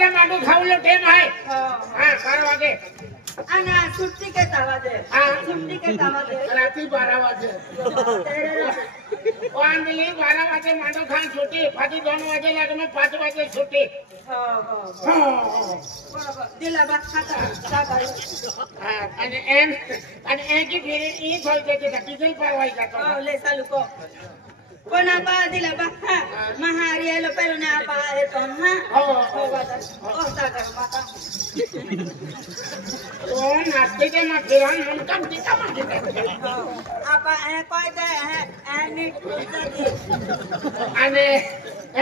वाजे मांडू खावलो टेम है हां 12 वागे आना छुट्टी के तावाजे हां छुट्टी के तावाजे राती 12 वाजे ओ आंदली 12 वाजे मांडू खान छुट्टी फादी 2 वाजे लागे में 5 वाजे छुट्टी हां बरोबर दिला बा खाता साबाई आणि की फिर ई होते की किती परवाई जातो ले चालू को पण आपा दिला बा महारी आलो पहिलो ना आपा येतो ना हो बाबा ओ सागर माता ओ नाचते के मत फिरन मन काम टिका मत आपा ए कोई दे ए नीट जाती आणि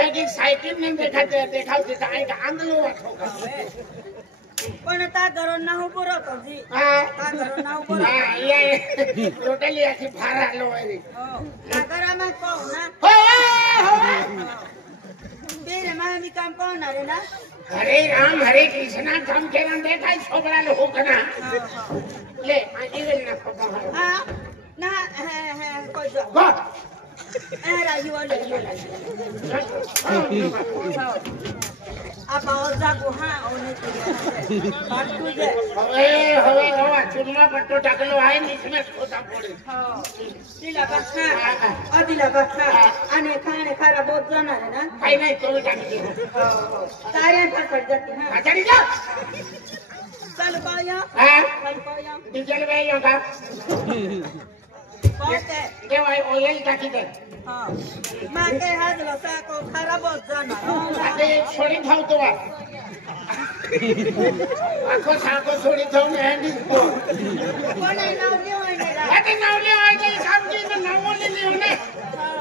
एक सायकल ने देखावते काय का आंदलो वाटो पण ता घरो ना उभो राहतो जी ता घरो ना उभो ये टोटली अशी फार आलो आहे ता घरा में को ना हो तेरे मामी काम कोण रे ना हरे राम हरे कृष्णा काम केला देखा छोकरा लो कना ले आजी वेल ना फोटो हां ना कोई जो गो राजू वाले आप और जागो हां ओने पाटू दे हवे हवा चुरमा पट्टो टाकलो आहे इसमें खोटा पडे हां दिला बखा दिला बखा आणि खाणे खारा बहुत जाणार है ना काही नाही तो टाकी दे हां सारे पकड जाते हां आचारी जा चल पाया हां चल पाया डीजल वे योगा पाते देवाय ऑयल टाकी दे हां मागे हाजलो साको खराब होत जाणार अरे छोडी धावतो वा आखो साको छोडी धावून हँडी कोण नाव घेऊन गेला आता नावले आहे काम की नावले नाही होणे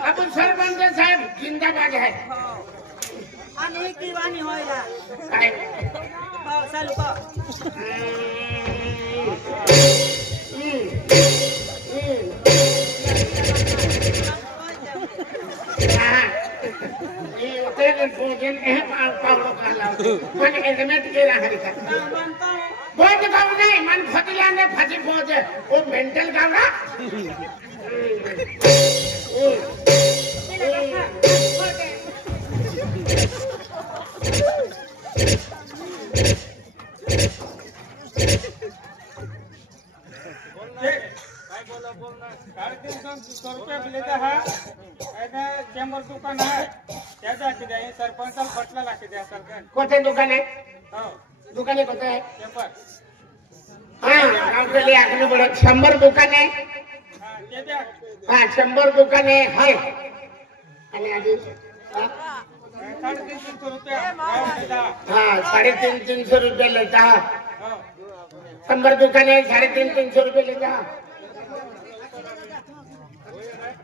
आपण सरपंच साहेब जिंदाबाद आहे आणि किवानी होईला काय हो चालू को भोजन पावलो खाला पण एजमेंट केला हरी का बहुत गाव नाही मन फटला ने फाजी पहुंच वो मेंटल गाव ना चेंबर दुकान है त्याचा की द्या सरपंचाला फटला लागते त्या सरकार कोणते दुकान आहे हो दुकान कोणते आहे चेंबर हां गावकडे आखने बडक 100 दुकान आहे हां ते द्या हां 100 दुकान आहे हाय आणि आधी 350 रुपया हां 350 रुपये लेता हो 100 दुकान आहे 350 रुपये लेता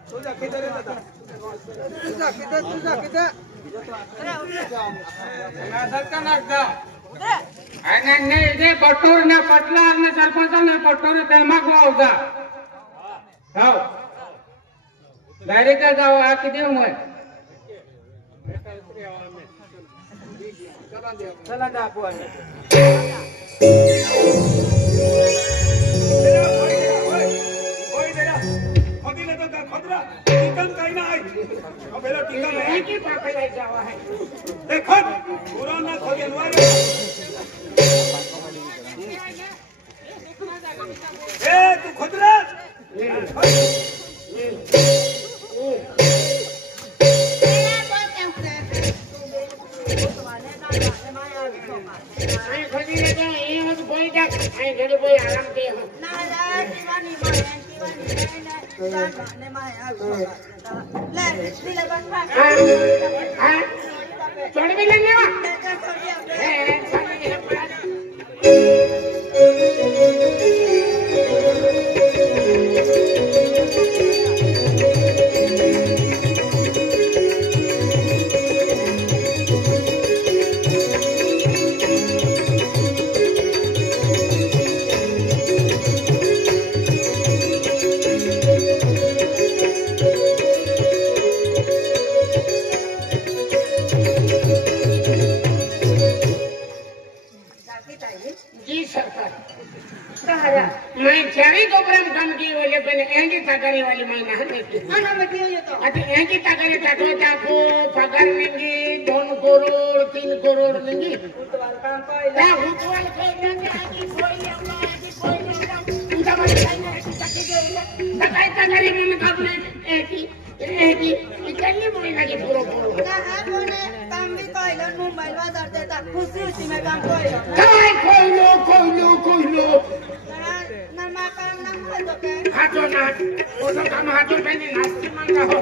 तुझा किती रे दादा तुझा किती सरकार नागदा आणि नाही जे पटोर ना पटला आणि सरपंच ना पटोर ते मागवा होता हो डायरेक्ट जाऊ आ किती होय चला जा आपण की पाकळाय जावा आहे देखो पुराना खोगेलवारे ए तू खुदरा आई खदी लगा ये मत बोई जा आई घरे बोई आराम दे ना दीवानी ने माय ले दिला बखा हां छोड़ भी लेने वा मैं चारी कोपरम काम की बोले पहले एंगी तकरी वाली मैं ना देखी ना बेटी ये तो अति एंगी तकरी तको ताको पगार निंगी 2 करोड़ 3 करोड़ निंगी उतवाल काम कोई ला उतवाल कोई ना आकी कोई ना उनका मन नहीं है तकी गई तकाई तकरी में करने एकी इतनी महीना की पूरा ना है कोने काम भी कोई लो मोबाइल बाजार देता खुशी उसी में काम कोई लो काय कोई लो ना मा काम ना हो तो के हाथों ना वो तो काम हाथों पे नहीं नास्ती मांगा हो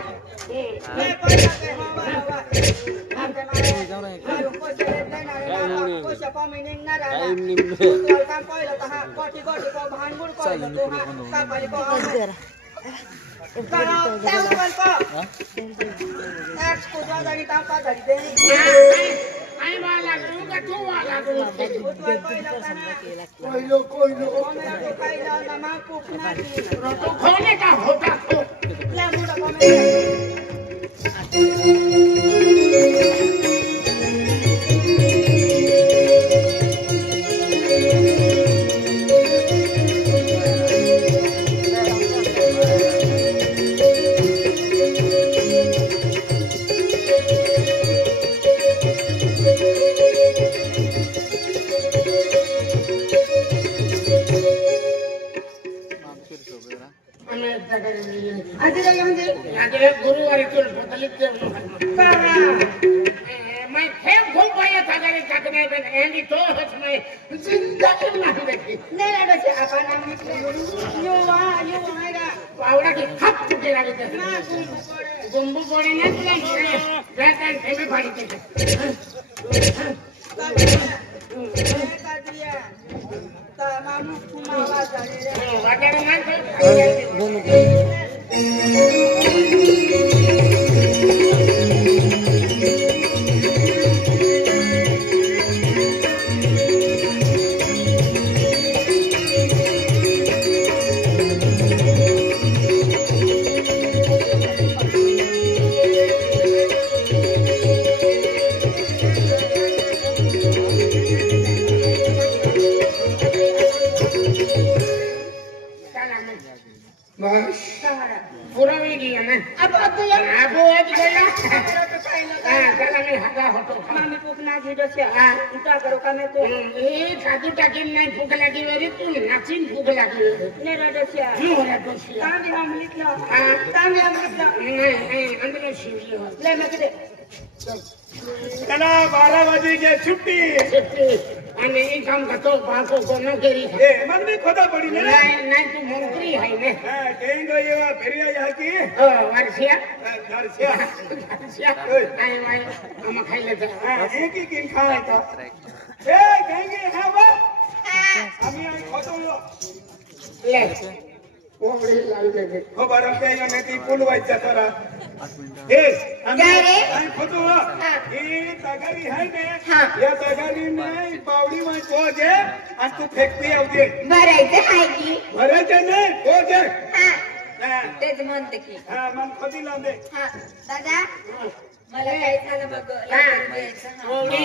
मैं कोई के हो बा हम के मारे कोई से ले ना कोई से कमिंग ना रहा उतवाल काम कोई लो ता कोटी को भानगुड़ कोई लो तो का पाली को Tahu kan Pak? Kudu dari tanpa dari deh. Ay wala ko wala ko. Kudu koi Koilo. Kami aku kaila nama pukna di. तो खोने का होता तो Lah muda kami. Aja yang di. आगे गुरु वाली तो बदलित Para. मैं खेप घूम पाया था अगर तकने में एंडी तो हमें जिंदा ना देखी Nela ada siapa nama? Yuwa ada. पावड़ा की खप के लगे थे Nah, गुम्बू पड़े ना तुम रहता है में भाई थे Kadia. Mamu kumawa dari. Water ना तो बस पूरा भी गया ना Apa tu yang? अब आज गया Ah, चला मैं हगा हटो mami pukna video siya. Ita karo kami ko. ये साधु टाकिन नहीं भूख लगी मेरी तू नाचिन भूख लगी Nela ada siya. क्यों हो रहा तो सिया Tami hamlit na. हाँ Tami hamlit na. नहीं अंदर शिवजी हो Le makide. चला 12 बजे के छुट्टी અને એ કામ કરતો પાછો કોનો કરી ए मन में खोदा पड़ी ने નહીં તું મંત્રી હૈ ને हां कहेंगे ये फेरिया यहाँ की ઓ વર્ષિયા घर से વર્ષિયા આય આય हम ખાઈ લેતા हां एक ही किन खावा था ए कहेंगे हां बा हम यहाँ खोदो लो લે ઓડી લાવી દે हो बरम पे यो नेती पुल वाइज जातरा ए हम खोदो लो ये तगारी है ने या तगारी में पावडी में पोजे आणि तू फेकते आवते Baraयचं हाय की. भरायचे नाही पोजे हा. तेच म्हणते की. हां मन खोदी लांदे हा. दादा मला काय झालं मग लागून द्यायचं. हा. ओडी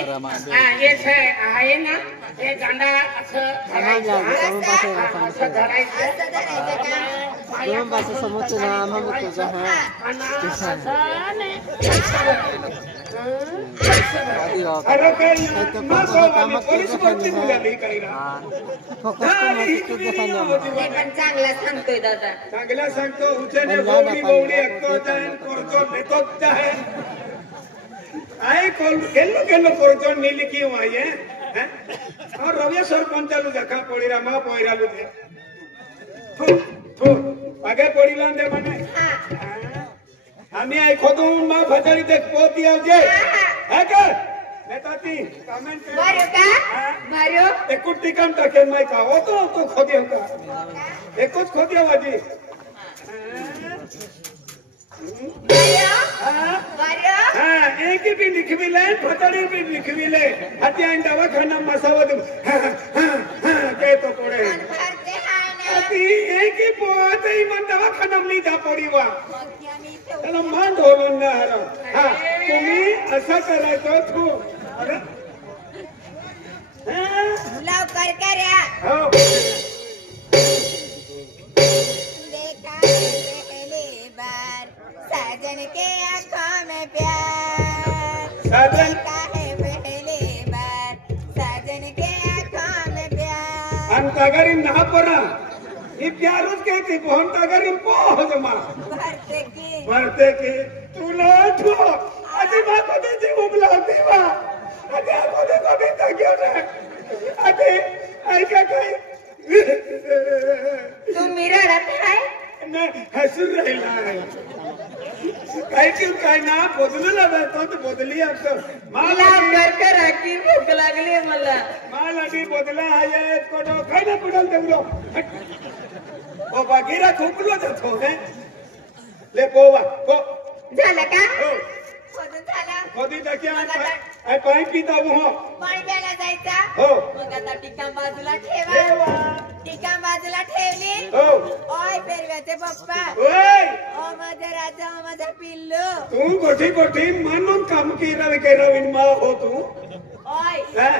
हां ये છે आहे ना हे दांडा असं धरायचं असं धरायचं असं धरायचं का? दोन पास समोरचं नाम हम तुझं हा अरे काय ना पोलीस भरती मुलाली करीना फोकस तो ते पण चांगला सांगतोय दादा. चांगला सांगतो उचने बौडी अक्को जाय कोरतो नेतो जाय आय कोल केल्लो कोरतो नीली की वाये हैं और रविया सरपंचालू देखा पडीरा मा पोयरालू दे थू आगे पडीला दे माने आम्ही आय खोदून मा फजारी देख पोती आवजे है का नेताती कमेंट कर मारू का? मारू? एकूच ठिकाण टाकेन माय का हो तो खोदी का एकूच खोदी वाजी मारू? हाँ एक भी लिखविले फतड़ी भी लिखविले हत्या इन दवाखाना मसावद के तो पड़े भरते हाय ना. अति एक ही पोते ही मन दवाखाना ली जा पड़ी वा मग ती आम्ही इथे त्याला मान ढोलून ना हरा हाँ तुम्ही असं करायचं तू अरे लवकर करा. हो तगारी ना परा ही प्यारूच के ती फोन तगारी पोह जमा भरते की भरते की तुला ठो आधी बाको दे जी उगला देवा आधी आको दे कभी तग्यो ना आधी ऐका काय तू मिरा रहा है ना हसून राहिला काय की काय ना बदलला तो बदली आता मला करकर राखी भूक लागली मला मालाटी बदला आहे कोडो काय ना कुडल देवलो ओ बागीरा खोपलो जातो हे ले पोवा को झालं का हो खोदून झाला कधी तकी आय पाणी पिता हो पाणी प्यायला जायचा हो मग आता टिका बाजूला ठेवा देवा टिका बाजूला ठेवली हो ओय पेरव्याचे पप्पा ओय ओ माझा राजा ओ माझा पिल्लू तू गोठी गोठी म्हणून काम केराविन मा हो तू ओय हा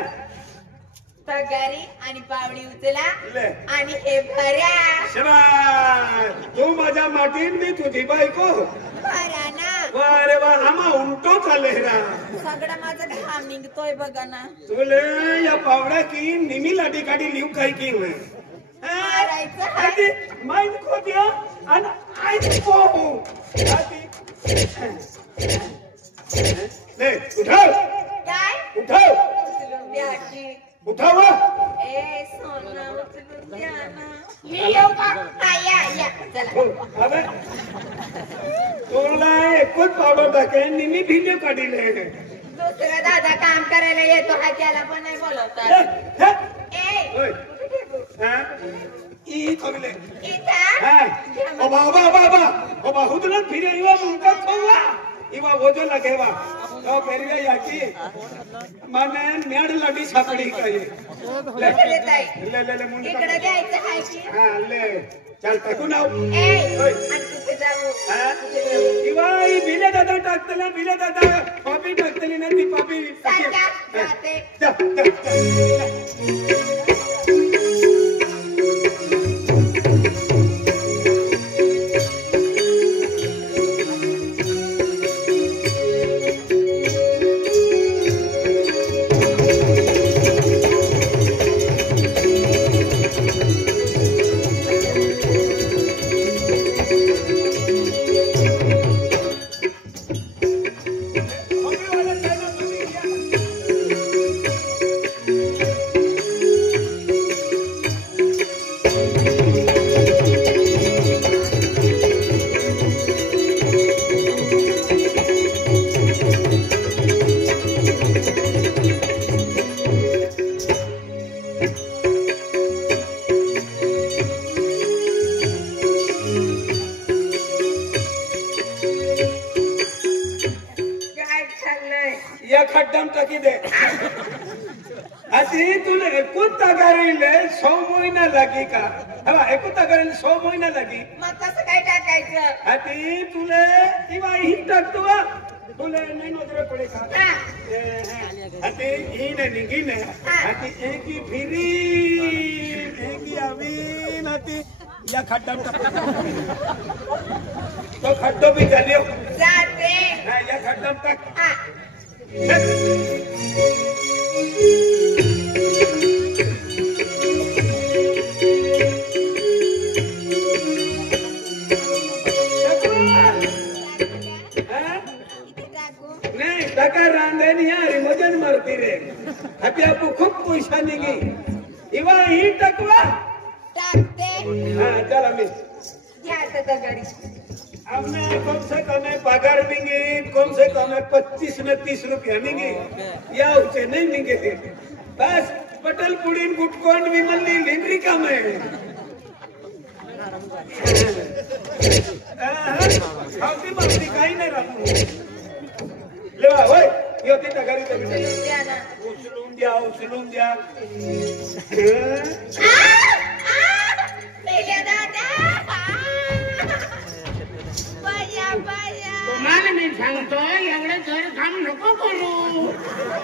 तगारी आणि पावडी उचला ले आणि हे भरा शबाश तू माझ्या माटीत मी तुझी बायको भरा ना वारे वा आम्हा उलटो चालले रा सगळं माझं घाम निघतोय बघा ना तुले या पावडा की निमी लाटी काढी लिव काय की होय मारायचं हाय. आधी माईन को दिया आणि आई को आधी ले उठाव काय उठाव उचलून द्या की उठाव ए सोना उचलून द्या ना मी येऊ का हा या चला अबे तुला एकच पावडा टाके निमी भिले काढिले दुसरा दादा काम करायला येतो हा त्याला पण नाही बोलवतात ए ओय हा ई कमले इथं हा ओ बाबा हुदला फिरे इवा मुंका थोवा इवा वजो लगेवा तो पेरवे याकी माने मेड लाडी सापडी काय ले मुंडा इकडे घ्यायचं आहे की हा ले चल टाकू नाव ए आणि कुठे जाऊ हा इवा ई बिले दादा टाकतला बिले दादा पापी टाकतली ना ती पापी सारखा जाते या खड्डम टाकी दे आधी तुला एकूण तगारीले 100 महिना लागी का हवा एकूण तगारीले 100 महिना लागी मग कसं काय टाकायचं आधी तुले इवा ही टाकतो तुले नाही नजर पडे का हा आधी ही ने निगी ने आधी एक ही फिरी एक ही आवी नाती या खड्डम टाक तो खड्डो भी जालियो जाते या खड्डम टाक हा नहीं टका रांधे नहीं यार मजन मारती रे अभी आपको खूब पैसा निगी इवा ही टकवा टाकते हाँ चल अमी घ्या आता गाडी हमने कम से कम पगार मिंगे कम से कम 25 में 30 रुपया मिंगे या उसे नहीं मिंगे बस पटल पुड़ीन गुटकोन विमली लिंगरी का मैं खाती मारती काही नाही राहत लेवा होय योती तगारी तगारी द्या ना उचलून द्या पहिल्या दादा तुम्हाला मी सांगतो एवढे जर काम नको करू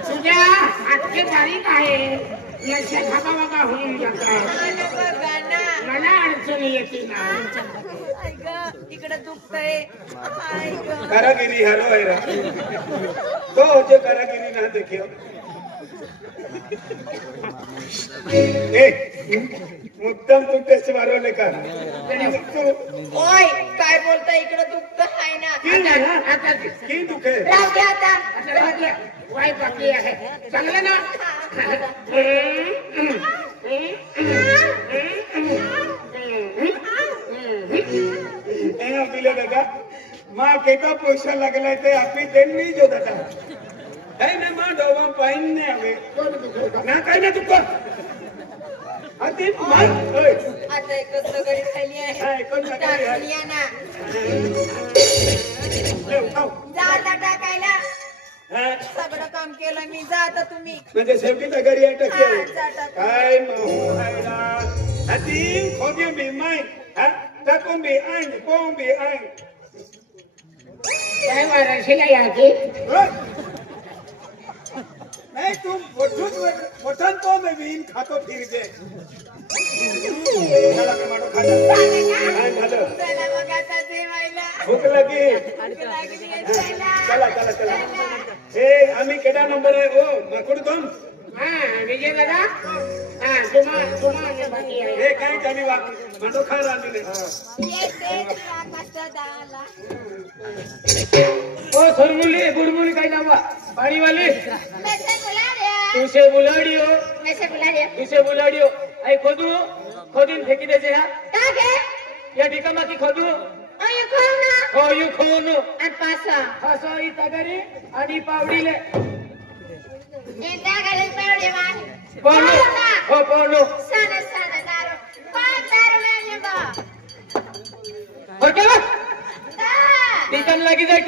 तुझ्या हातचे बारीक आहे नशे खाबा बाबा होऊन जातात बघा ना मला अडचण येते ना इकडे दुखतंय कारागिरी हरो है रा तो जो कारागिरी ना देखियो ए मुद्दाम तू टेस्ट मारवले का ओय काय बोलता इकडे दुखत आहे ना की दुखे राहू द्या आता वाई बाकी आहे चांगलं ना दिले दादा माँ केता पैसा लगलाय ते आपली त्यांनी जो दादा काही नाही मा डोबा पाहिन नाही हवे ना काही ना तुका आधी मार ओय आता एकच गडी खाली आहे एकच गडी आहे. टाकली आहे ना जाता टाकायला सगळं काम केलं मी जा आता तुम्ही म्हणजे शेवटी तर घरी आहे टक्के हा, जा टाका. काय माहू खायला आधी खोदी बी माय हा टाकून बी आण कोण बी आण काय मारायला याची नहीं तुम मोठन तो में भी इन खातो फिर दे चला के मारो खाजा हां खाजा चला मग आता जेवायला भूख लगी चला चला चला ए आम्ही केडा नंबर आहे ओ मकुड तुम हां विजय दादा हां तुम्हा बाकी आहे ए काय जानी वा मांडो खा रानी ने ये तेच कष्ट दाला ओ सरमुली बुरमुली काय नावा पानी वाली मैसे बुला रहे तुसे बुलाडियो मैसे बुला रहे तुसे बुलाडियो आई खोदून फेकी देजे हा कागे या ठिकामा की खोदू अय कोणा हो यू खोनो आणि पासा असं ही तगरी आणि पावडीले एकदा गले पेवडे माही पोनो हो पोनो साने दारू पाच दारू लेने बा होतो दा टिकम लागी जाय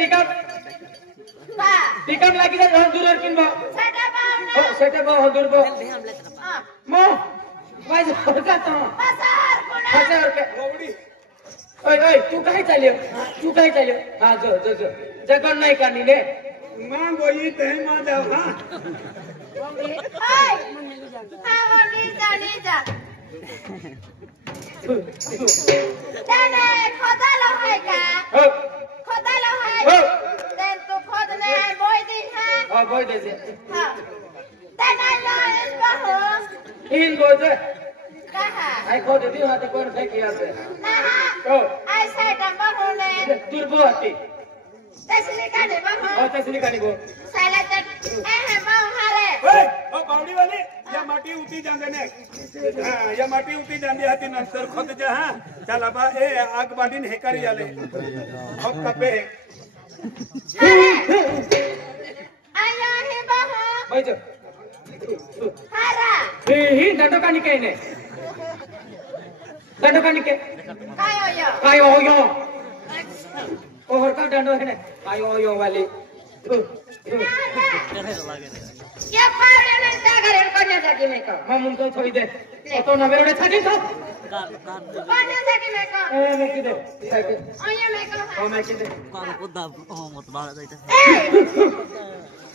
टिकम लागी जाय हंदुरर किन बा सटा पावना हो सेटा बा हंदुर बा हां मो वाज होता तो पासार कोणा 1000 रुपये गौडी ओय तू काय चालयो हां जो जगन नाही कानी ने मां गोई ते मां जाओ हां हाय हां नी जा त्याने खोदालो है का हो खोदालो है हो तेन तू खोदने है बोय दी है हो बोय देजे हां त्याने लाइस बहो इन बोजे कहा आई खोद दी हाते कोण फेकी आसे ना हो ऐसे डब्बा होने दुर्बो हाती तसली का दे बहो हो तसली कानी गो साला तक है बहो हारे ए ओ बावडी वाली या माटी उती जांदे ने हां या माटी उती जांदी हाती नंतर खोद जा हां चला बा ए आग बाडीन हेकारी आले अब कपे आया है बहो बैठो हारा ही दंडकानी काय ने दंडकानी के काय होयो काय हो यो ओ हरका दंडो है ने काय हो यो वाली ये पावडे ने टागर कोण्यासाठी मेक मामुन को थोई दे तो ना मेरे छाती तो कोण्यासाठी मेक ए मैं की दे साइकिल आया मेक ओ मैं की दे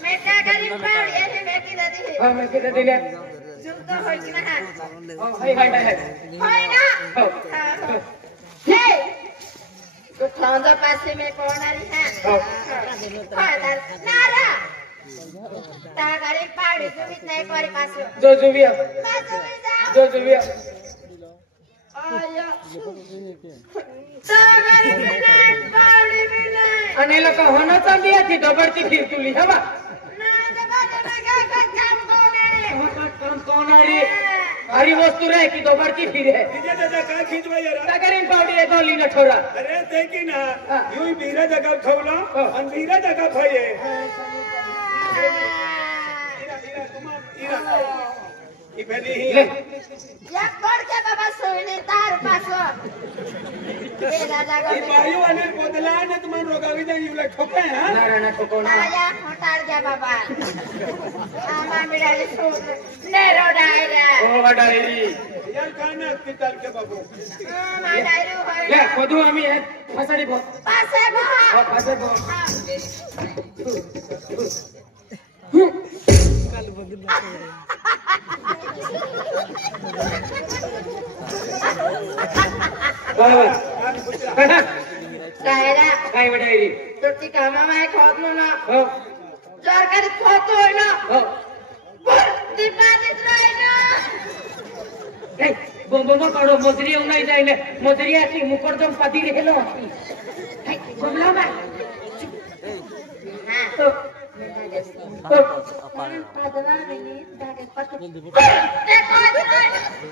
मैं टागर पावडे ने मेक दी हां मैं की दे दिले जुमतो होय की ना ओ हाय हाय हाय होय ना हो हे तो खांदा पासे में कौन आ रही है हो खांदा नारा टागर पावडे जुमित नाही कोरी पासो जो जुविया मैं जुमित जा जो जुविया आया टागर पावडे में नाही आणि लोक होना चालली आहे ती डबडती फिर तुली हवा ना दबा काय काम कोणारे कोणारी भारी वस्तू रे की डबडती फिर है डीजे दादा काय खिचवा यार तगरीन पावडी आहे तो लीना छोरा अरे ते की ना यू बीरा जगह ठेवला आणि बीरा जगह खाये इफेली ले या कोड के बाबा सोने तार पासो ए दादा ई बाई वाले बदला ने तुमन रोगावी दे युला ठोके हां नारायण को कोण आया होटार गया बाबा आमा मेरा सो नेरो डायरा ओ डायरी यार काना हॉस्पिटल के बाबू आमा डायरो होय ले कदू आम्ही आहे फसाडी बो पासे बहा हो फासे बो डायरा काय डायरी तो ती कामा माय खोदनो ना हो सरकारी खोतो होय ना हो ती पाणीच राहिना नाही बोंबो काढो मजरी येऊ नाही जायले मजरी अशी मुकरदम पाती रेलो बोलला बा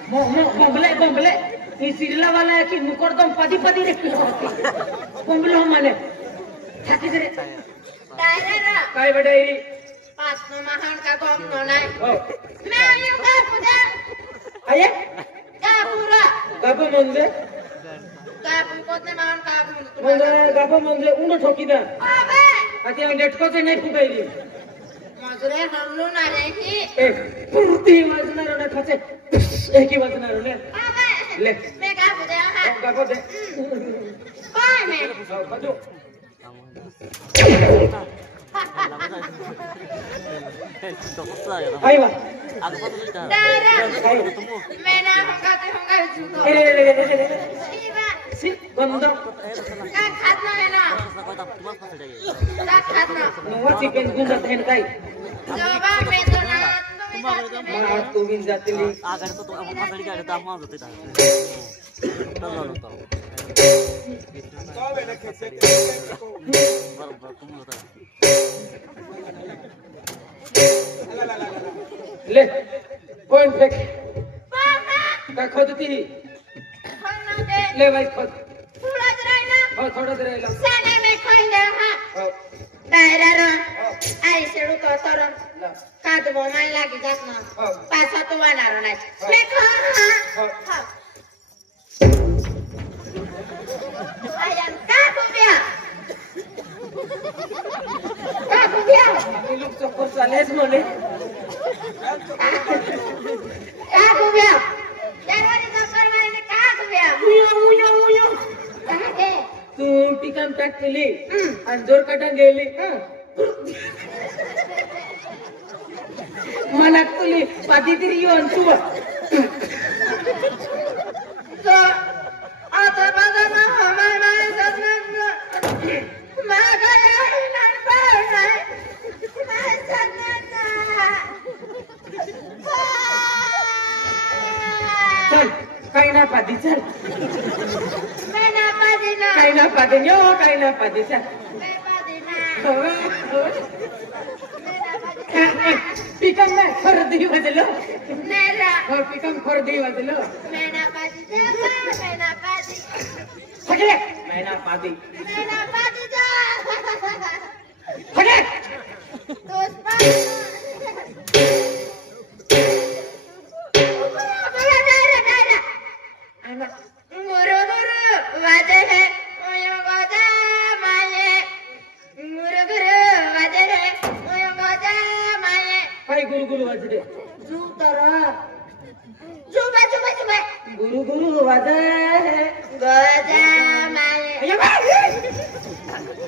बोंबले बोंबले ये सिरला वाला है कि मुकरदम पाती पाती रेलो बोंबलो माने थाकी दे काय बडाई पाच महान का गम नाही हो मैं आयो का पूजा आये कापुरा गाबो म्हणजे कापू कोणते महान कापू म्हणजे गाबो म्हणजे उंड ठोकीदा अबे आता नेटकोचे नाही फुगायली मजरे हमलो ना रे की ए पुरती वाजणार ना खचे एकी वाजणार ले अबे ले मैं कापू दे हा गाबो दे काय मैं बजो आई वा दादा मैं ना होगा झुको ए सीबा सी बंद का खातना है ना का खातना नवा चिकन गुंजा थेन काय जबा में तो ना मला तू बिन जातली ले पॉइंट फेक काय खोदती ले भाई खोद थोडाच राहिला हो थोडंच राहिलं साने में खोइन दे हा हो दायरा रो आई सेडू तो तोरम काद बोमाई लागी जात ना पाछा तो वानार नाही मैं खा हा आयन का कुबिया हे लोक चक्कर चालेच म्हणे का कुबिया दरवाजे चक्कर मारने का कुबिया मुयो का के तू टिकन पॅक केली आणि जोर कटा गेली मनात तुली पाठी तरी येऊन तू तो आता बघा ना हमारा सपना मागा यार नाही पाडणार चल काही ना पाठी चल मैं ना पादिना काही ना पाठी यो काही ना पाठी चल मैं पादिना पिकम ना खरदी वाजलो मेरा हो पिकम खरदी वाजलो मैं ना पादिना मैं ना पादी सगळे मैना पादी मैं ना पादिना सगळे दोस्त गुरु गुरु वादे है ओयो वादा माये गुरु गुरु वादे है ओयो वादा माये काय गुरु गुरु वाजले जू तरा जुबा जुबा जुबा गुरु गुरु वाजा है वादा माये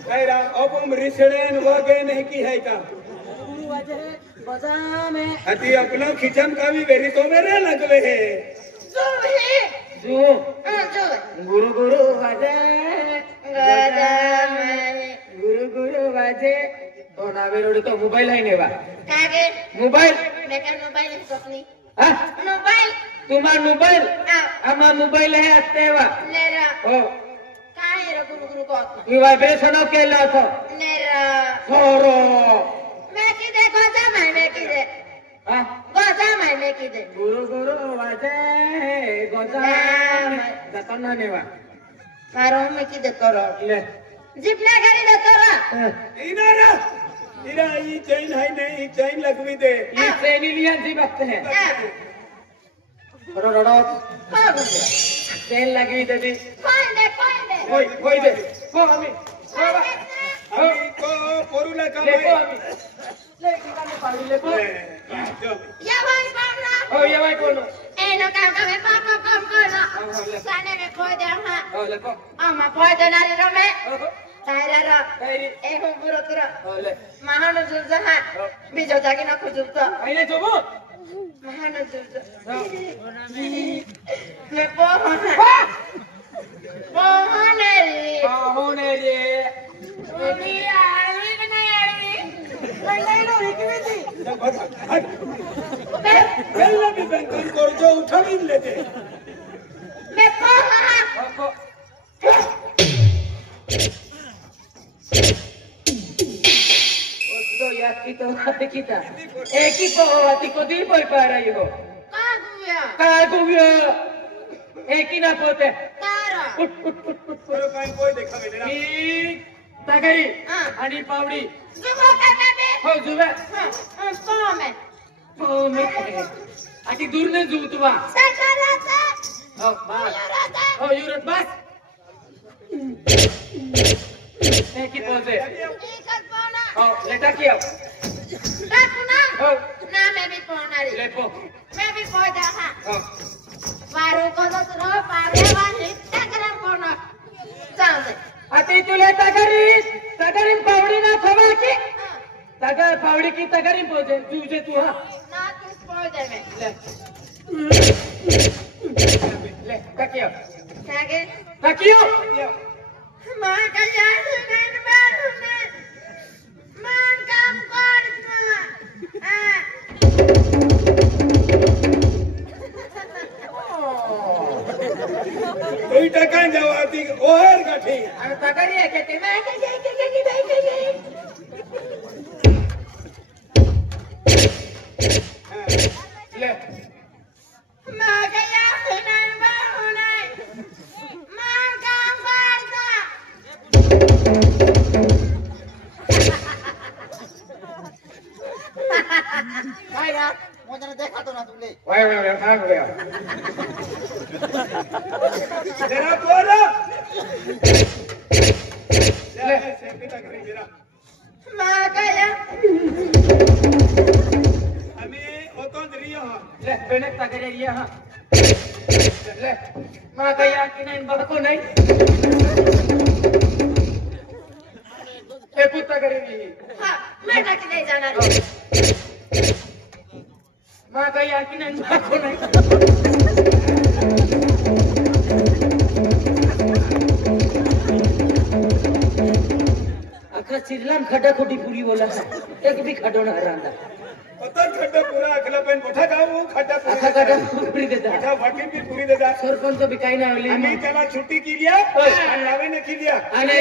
काय रा अपम रिसडेन वगे नहीं की है का गुरु वाजा है बजा में अति अपना खिचन का भी वेरी तो मेरे लगवे है जू ही जो जू गुरु गुरु वाजा है वादा माये गुरु गुरु वाजे तो नावे रोडी तो मोबाईल आहे नेवा कागे मोबाईल मैं क्या मोबाइल सकनी हा मोबाइल तुम्हा मोबाईल आ आम्हा मोबाईल आहे असतेवा नेरा हो काय रे गुरु गुरु को ही वायब्रेशन केलं होतं नेरा सोरो मैं किदे गोजा मैं किदे हा गोजा मैं किदे गुरु गुरु वाजे है गोजा जाताना नेवा मारो मैं किदे करो ले जिपना घरी दे तोरा इनारा इरा ये चैन है नहीं चैन लगवी दे ये ट्रेनिलियन जी बात है रो रो ट्रेन लगी दे कोई दे कोई दे हो हमें अभी को पोरुला का ले को भाई हमें ले किताने पाड़ी ले को जो या भाई पावला हो ये भाई कोनो ए नो काम का मैं पापा काम करना साने में खोई दे हां हो ले को अम्मा खोई दे नारी रो मैं हो तायरा रो कैरी ए हो बुरो तुरा हो ले महानो जुलजा हां बिजो जागी ना खुजुलता आइले जोबो महानो जुलजा हो मैं पोहना पोहने रे होने रे उनी आली नहीं आली नहीं लो इकवे दी पहले भी बैंकन कर जो उठा नहीं लेते एक ही पोहाती को दी बोल पा रही हो काय गुव्या एक ही ना पोते उठ उठ उठ उठ बरं काय कोय देखा बेटा ही तगरी आणि पावडी हो जुवे हो मी आधी दूर न जू तुवा हो बस हो युरत बस एक ही पोते हो लेटा किया हो लेपो हो आता तुला तगरीन पावडी ना थवाची तगर पावडी की तगरीन पोते तुझे तू हा ले तकियो तकियो कोई टका जावाती ओहर गाठी आणि तगरी आहे के ते ले काय यार मोजाने देखा तो ना तुमले वाय भाग गया जरा बोलो ले सेकटा करी जरा आम्ही होतो रियो ले बेने तगरी रिया हा ले मा गया की नाही बघतो नाही हे पुत्ता करी मा गया की नाही बघतो नाही अखा सिरलाम खड्डा खोटी पूरी बोला एक भी खडो ना रांदा होतो खड्डा पुरा अखला पण मोठा गाव खड्डा अखा खड्डा पुरी देता मोठा वाटी बी पुरी देता सरपंच बी काही नाही आम्ही त्याला छुट्टी केली आणि नावे न केली आणि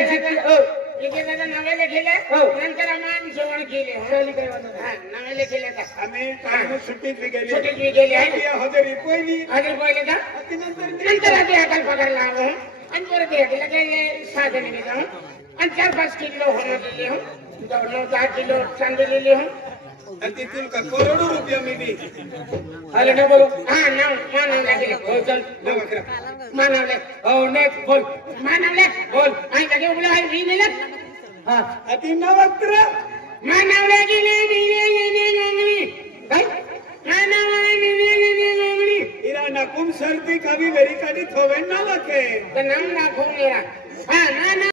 लिखिताचा नव्याने केले नंतर आम्हाला जेवण केले नव्याने केले का आम्ही काय सुट्टीत बी गेली सुट्टीत बी गेली आहे. हजेरी पहिली आधी पहिले का ती नंतर आधी हाताला पगार लावलं आणि परत हे केलं साधन केलं आणि 4-5 किलो होणं दिली हो 9-10 किलो चांदी दिली हो आणि तिथून का करोडो रुपया मिली अरे ना बोलो हा नाव मानवले गेले हो चल मानवले हो नेक्स्ट बोल मानवले बोल आणि लगे उघडं आहे मी नेलं हा अति नवत्र मानवले गेले काय मानवले गेले इरा नकुम सर्दी कभी वेरी काडी थोवे नवके तर नाव दाखवून हा ना